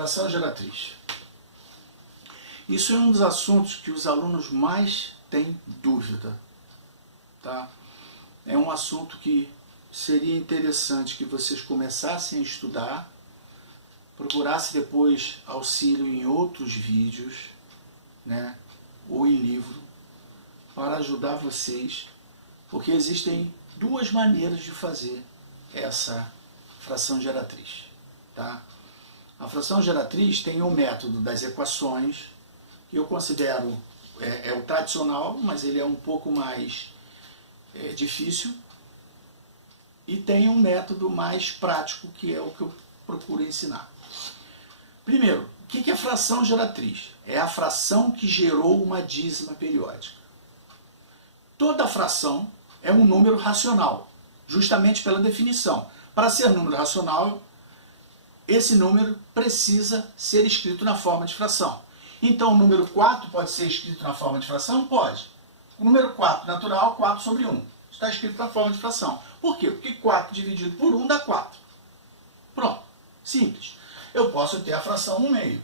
Fração geratriz. Isso é um dos assuntos que os alunos mais têm dúvida, tá? É um assunto que seria interessante que vocês começassem a estudar, procurassem depois auxílio em outros vídeos, né, ou em livro, para ajudar vocês, porque existem duas maneiras de fazer essa fração geratriz, tá? A fração geratriz tem o método das equações, que eu considero o tradicional, mas ele é um pouco mais difícil, e tem um método mais prático, que é o que eu procuro ensinar. Primeiro, o que é fração geratriz? É a fração que gerou uma dízima periódica. Toda fração é um número racional, justamente pela definição. Para ser número racional, esse número precisa ser escrito na forma de fração. Então, o número 4 pode ser escrito na forma de fração? Pode. O número 4 natural, 4 sobre 1. Está escrito na forma de fração. Por quê? Porque 4 dividido por 1 dá 4. Pronto. Simples. Eu posso ter a fração 1 meio.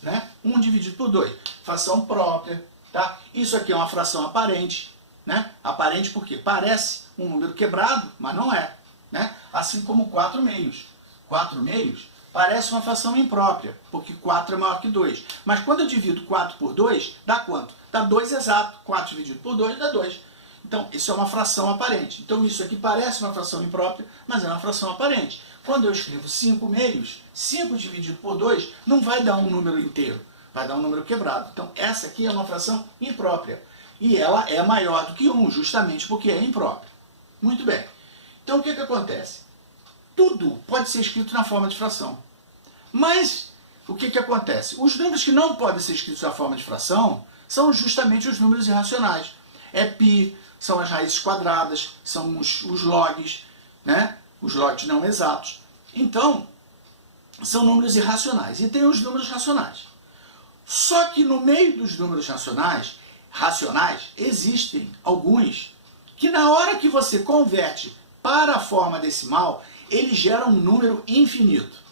Né? 1 dividido por 2. Fração própria. Tá? Isso aqui é uma fração aparente. Né? Aparente porque parece um número quebrado, mas não é. Né? Assim como 4 meios. 4 meios parece uma fração imprópria, porque 4 é maior que 2. Mas quando eu divido 4 por 2, dá quanto? Dá 2 exato. 4 dividido por 2 dá 2. Então, isso é uma fração aparente. Então, isso aqui parece uma fração imprópria, mas é uma fração aparente. Quando eu escrevo 5 meios, 5 dividido por 2 não vai dar um número inteiro, vai dar um número quebrado. Então, essa aqui é uma fração imprópria. E ela é maior do que 1, justamente porque é imprópria. Muito bem. Então, o que acontece? Tudo pode ser escrito na forma de fração. Mas, o que acontece? Os números que não podem ser escritos na forma de fração são justamente os números irracionais. É π, são as raízes quadradas, são os logs, né? Os logs não exatos. Então, são números irracionais. E tem os números racionais. Só que no meio dos números racionais, existem alguns que na hora que você converte para a forma decimal, ele gera um número infinito.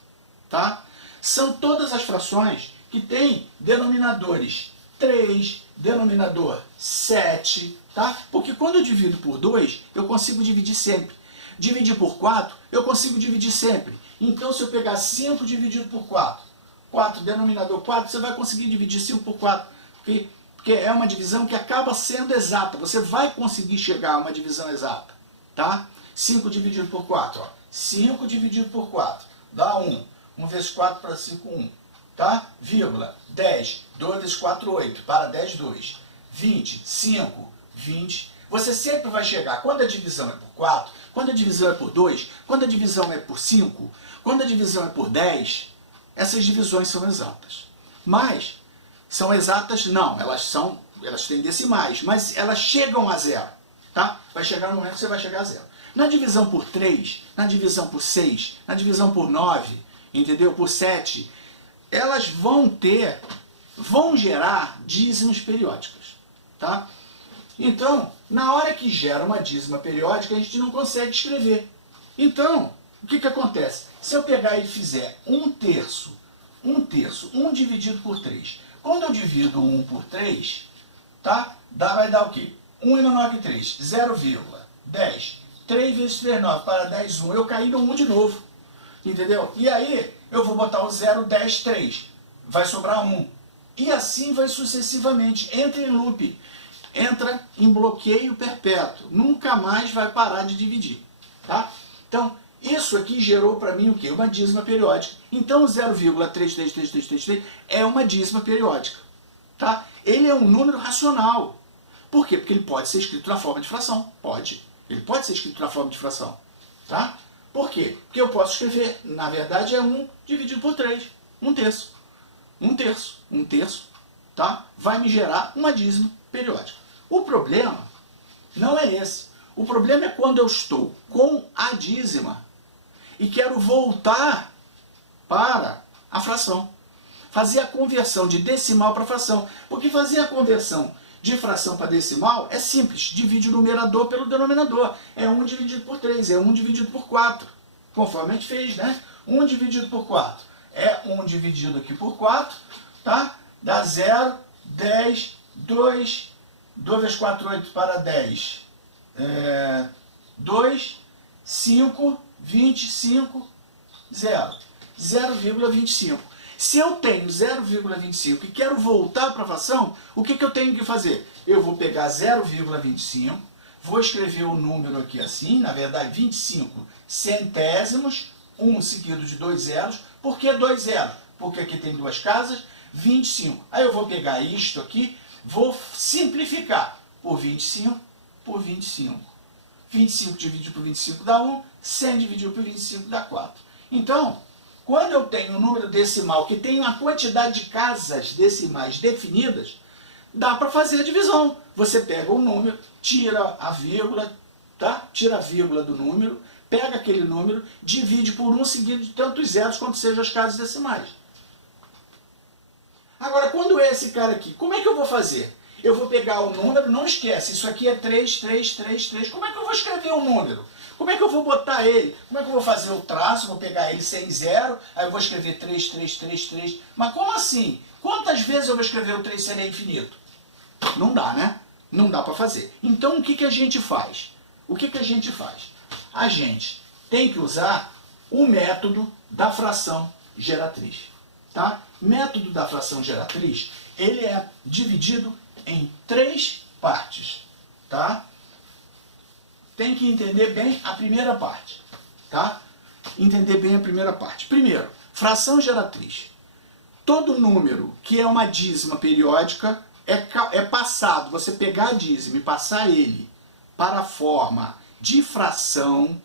Tá? São todas as frações que têm denominadores 3, denominador 7, tá? Porque quando eu divido por 2, eu consigo dividir sempre. Dividir por 4, eu consigo dividir sempre. Então, se eu pegar 5 dividido por 4, denominador 4, você vai conseguir dividir 5 por 4, porque é uma divisão que acaba sendo exata. Você vai conseguir chegar a uma divisão exata, tá? 5 dividido por 4, ó. 5 dividido por 4 dá 1. 1 vezes 4 para 5, 1. Tá? Vírgula, 10. 2 vezes 4, 8. Para 10, 2. 20, 5, 20. Você sempre vai chegar, quando a divisão é por 4, quando a divisão é por 2, quando a divisão é por 5, quando a divisão é por 10, essas divisões são exatas. Mas, são exatas? Não, elas têm decimais, mas elas chegam a zero. Tá? Vai chegar no momento que você vai chegar a zero. Na divisão por 3, na divisão por 6, na divisão por 9, entendeu? Por 7, elas vão gerar dízimos periódicos, tá? Então, na hora que gera uma dízima periódica, a gente não consegue escrever. Então, o que acontece? Se eu pegar e fizer 1/3, 1 dividido por 3, quando eu divido 1 por 3, tá? Vai dar o quê? 1 é menor que 3, 0,10. 3 vezes 3, 9, para 10, 1. Eu caí no 1 de novo. Entendeu? E aí, eu vou botar o 0, 10, 3. Vai sobrar 1. E assim vai sucessivamente. Entra em loop. Entra em bloqueio perpétuo. Nunca mais vai parar de dividir. Tá? Então, isso aqui gerou para mim o quê? Uma dízima periódica. Então, o 0,33333 é uma dízima periódica. Tá? Ele é um número racional. Por quê? Porque ele pode ser escrito na forma de fração. Pode. Ele pode ser escrito na forma de fração. Tá? Por quê? Porque eu posso escrever, na verdade é 1 dividido por 3. 1/3. 1/3. 1/3. Tá? Vai me gerar uma dízima periódica. O problema não é esse. O problema é quando eu estou com a dízima e quero voltar para a fração. Fazer a conversão de decimal para fração. Porque fazer a conversão de fração para decimal é simples. Divide o numerador pelo denominador. É 1 dividido por 3, é 1 dividido por 4. Conforme a gente fez, né? 1 dividido por 4 é 1 dividido aqui por 4, tá? Dá 0, 10, 2, 2 vezes 4, 8 para 10, 2, 5, 25, 0. 0,25. Se eu tenho 0,25 e quero voltar para a fração, o que eu tenho que fazer? Eu vou pegar 0,25, vou escrever o número aqui assim, na verdade 25 centésimos, 1 seguido de 2 zeros. Por que 2 zeros? Porque aqui tem duas casas, 25. Aí eu vou pegar isto aqui, vou simplificar por 25 por 25. 25 dividido por 25 dá 1, 100 dividido por 25 dá 4. Então, quando eu tenho um número decimal que tem uma quantidade de casas decimais definidas, dá para fazer a divisão. Você pega o número, tira a vírgula, tá? Tira a vírgula do número, pega aquele número, divide por 1 seguido de tantos zeros quanto sejam as casas decimais. Agora, quando é esse cara aqui, como é que eu vou fazer? Eu vou pegar o número, não esquece, isso aqui é 3, 3, 3, 3. Como é que eu vou escrever o número? Como é que eu vou botar ele? Como é que eu vou fazer o traço? Vou pegar ele sem zero, aí eu vou escrever 3, 3, 3, 3. Mas como assim? Quantas vezes eu vou escrever o 3 se ele é infinito? Não dá, né? Não dá para fazer. Então o que a gente faz? O que a gente faz? A gente tem que usar o método da fração geratriz. Tá? O método da fração geratriz, ele é dividido em 3 partes. Tá? Tem que entender bem a primeira parte. Tá? Entender bem a primeira parte. Primeiro, fração geratriz. Todo número que é uma dízima periódica é passado, você pegar a dízima e passar ele para a forma de fração,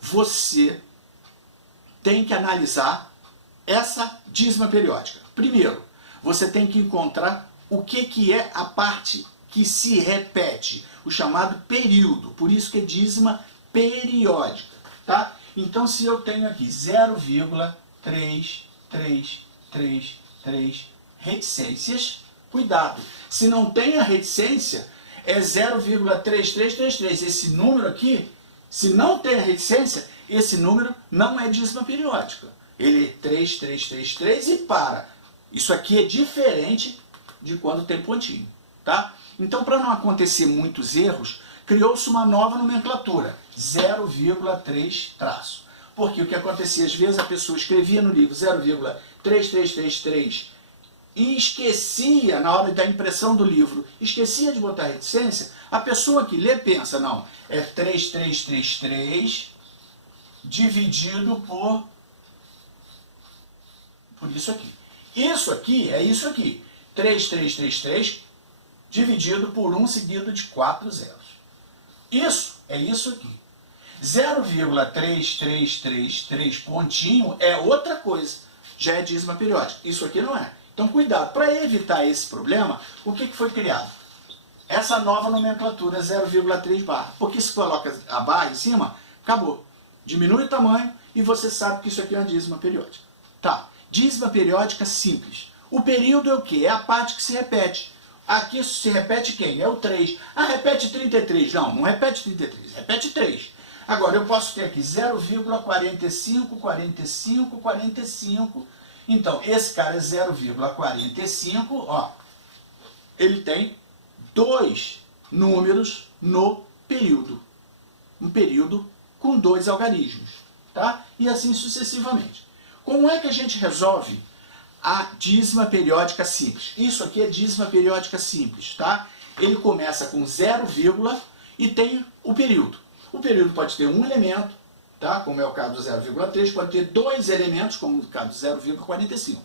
você tem que analisar essa dízima periódica. Primeiro, você tem que encontrar o que é a parte que se repete, o chamado período, por isso que é dízima periódica. Tá? Então, se eu tenho aqui 0,333 reticências, cuidado, se não tem a reticência, é 0,3333. Esse número aqui, se não tem a reticência, esse número não é dízima periódica. Ele é 3333 e para. Isso aqui é diferente de quando tem pontinho. Tá? Então, para não acontecer muitos erros, criou-se uma nova nomenclatura, 0,3 traço. Porque o que acontecia, às vezes a pessoa escrevia no livro 0,3333 e esquecia, na hora da impressão do livro, esquecia de botar reticência, a pessoa que lê pensa, não, é 3333 dividido por isso aqui. Isso aqui é isso aqui, 3333 dividido por 1 seguido de 4 zeros. Isso é isso aqui. 0,3333 pontinho é outra coisa, já é dízima periódica. Isso aqui não é. Então, cuidado, para evitar esse problema, o que foi criado? Essa nova nomenclatura 0,3 barra. Porque se coloca a barra em cima, acabou. Diminui o tamanho e você sabe que isso aqui é uma dízima periódica. Tá, dízima periódica simples. O período é o quê? É a parte que se repete. Aqui se repete quem? É o 3. Ah, repete 33. Não, não repete 33, repete 3. Agora, eu posso ter aqui 0,45, 45, 45. Então, esse cara é 0,45, ó. Ele tem 2 números no período. Um período com 2 algarismos, tá? E assim sucessivamente. Como é que a gente resolve a dízima periódica simples? Isso aqui é dízima periódica simples, tá? Ele começa com 0, e tem o período. O período pode ter um elemento, tá? Como é o caso do 0,3, pode ter 2 elementos, como no caso do 0,45.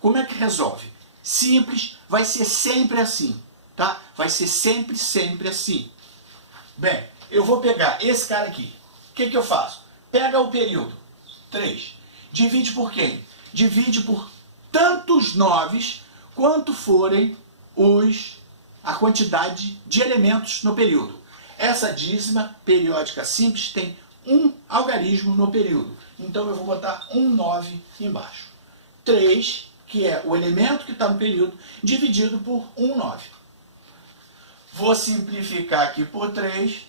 Como é que resolve? Simples, vai ser sempre assim, tá? Vai ser sempre, sempre assim. Bem, eu vou pegar esse cara aqui. O que eu faço? Pega o período, 3. Divide por quem? Divide por tantos 9 quanto forem a quantidade de elementos no período. Essa dízima periódica simples tem um algarismo no período. Então eu vou botar um 9 embaixo. 3, que é o elemento que está no período, dividido por um 9. Vou simplificar aqui por 3,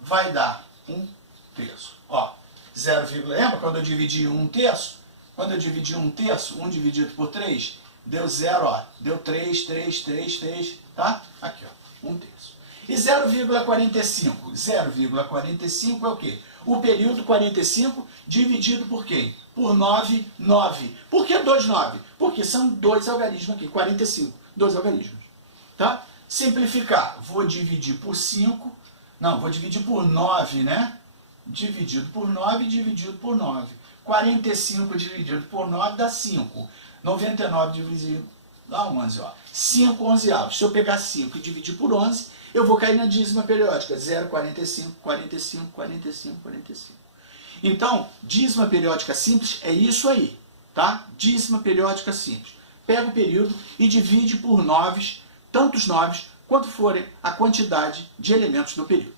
vai dar 1 terço. Ó, 0, lembra quando eu dividi 1 terço? Quando eu dividi 1/3, 1 dividido por 3, deu 0, ó. Deu 3, 3, 3, 3, tá? Aqui, ó, 1/3. E 0,45? 0,45 é o quê? O período 45 dividido por quem? Por 9, 9. Por que 2, 9? Porque são dois algarismos aqui, 45. Dois algarismos, tá? Simplificar, vou dividir por 5, não, vou dividir por 9, né? Dividido por 9, dividido por 9. 45 dividido por 9 dá 5. 99 dividido dá 11, ó. 5 onzeavos. Se eu pegar 5 e dividir por 11, eu vou cair na dízima periódica. 0, 45, 45, 45, 45. Então, dízima periódica simples é isso aí, tá? Dízima periódica simples. Pega o período e divide por 9, tantos 9 quanto forem a quantidade de elementos do período.